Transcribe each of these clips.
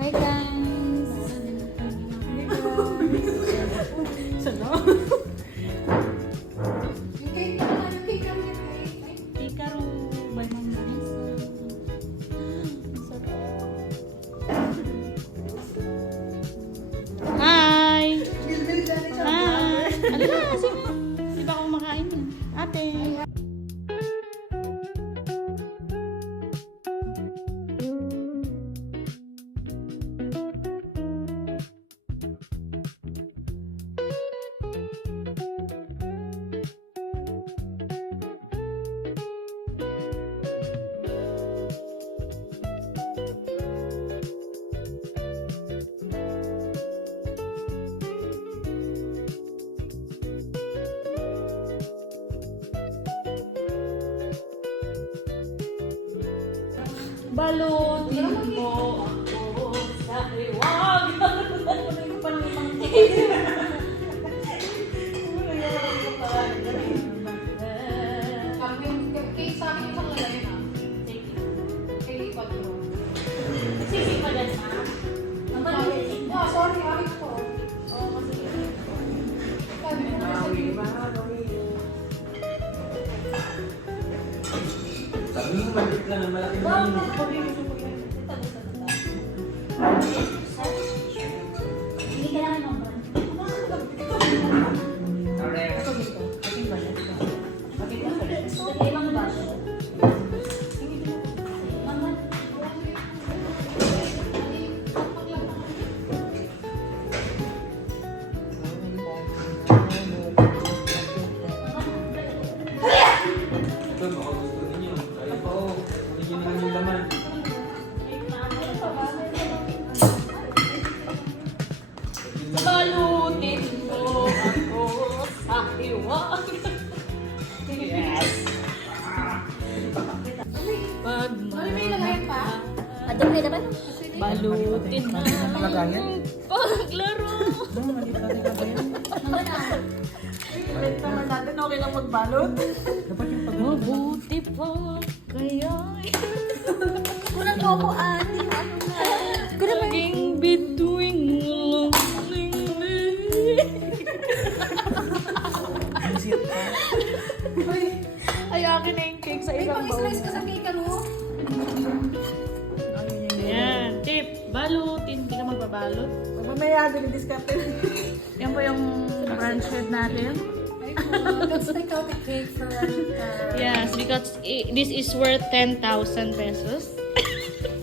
Hi guys! Sana? Yung cake naman, yung cake naman. Hikaru by Mama Lisa. Hi! Hi! Ala, sige. Di ba ako makain yan? Ate! Balutin mo ako sa hiwag. Yung cake sa akin yung lalagay na. Cake ipat mo. Sisig pa dyan na? Ah, sorry, akin po. Oo, kasi Sabi mo na sa Sabi mo, maliit lang, malaki naman. hindi ka naman ng brand. Ito dito. Ating ba yan? Ibang baso. Ito, baka gusto ninyo. Kaya po, kunin nyo naman yung laman. Balutin mo ako sa hiwag. Yes! Pag may lagayan pa? Adami naman. Balutin mo Lagayan? paglaro. Naman ah. Wait naman natin, okay lang magbalot. Dapat yung pag- Mabuti pa kaya Kulang po ako ate. Ano na? naging bituing lonely. Ay, akin na yung cake sa May isang bowl. pang-slice ka sa cake mo? Yan. Tip, balutin. Hindi ka magbabalot. Mamaya din i-discarte. Yan po yung brunch head natin. Ay, cool. Let's take out the cake for Yes, because this is worth 10,000 pesos.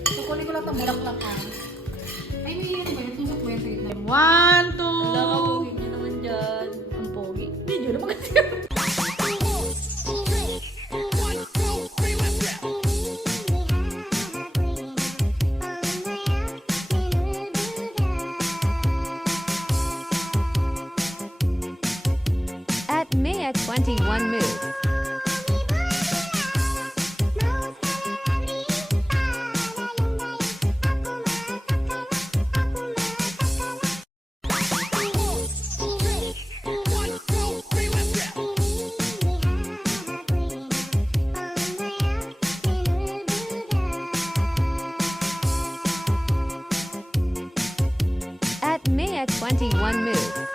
Kukunin ko lang itong bulaklak ha. Ay, may yan ba? Itong sa kwento yun. 1, 2. Pogi niya naman dyan. Ang pogi. Medyo naman kasi. At Maya 21 Move. At Maya 21 Move.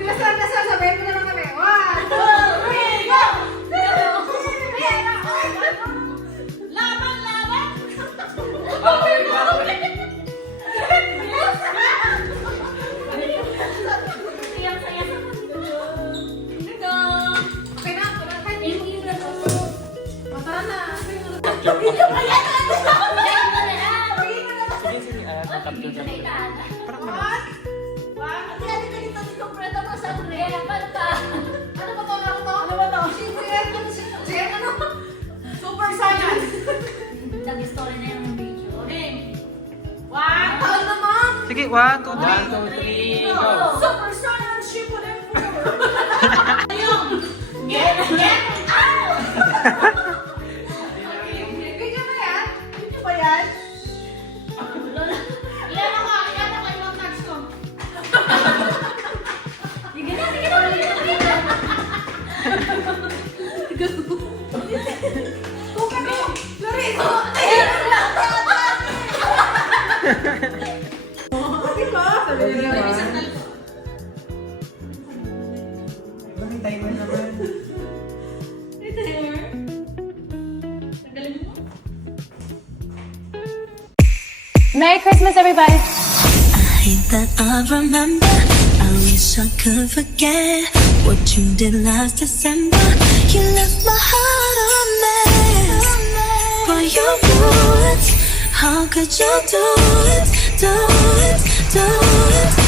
Sila sana sasabihin mo na lang kami. 1, 2, 3, go! Laban, laban! Okay na, kahit hindi na matara na. Sige, sige. Tatapos na. Parang malaki. Ano ba to? Ano ba to? Si ano? Super Saiyan. Nag-story na yung video. Okay. Taon naman! Sige, 1, 2, 3. 1, 2, 3, go! Super Saiyan Shippuden forever! Video na yan? Video ba yan? Ilan ako yung touch ko? Sige na, sige na, sige na, sige na. Kung kami, Lorenzo! Diba? May timer naman. Merry Christmas, everybody! I hate that I remember. I wish I could forget what you did last December. You left my heart a mess. Why you do it? How could you do it? Do it, do it.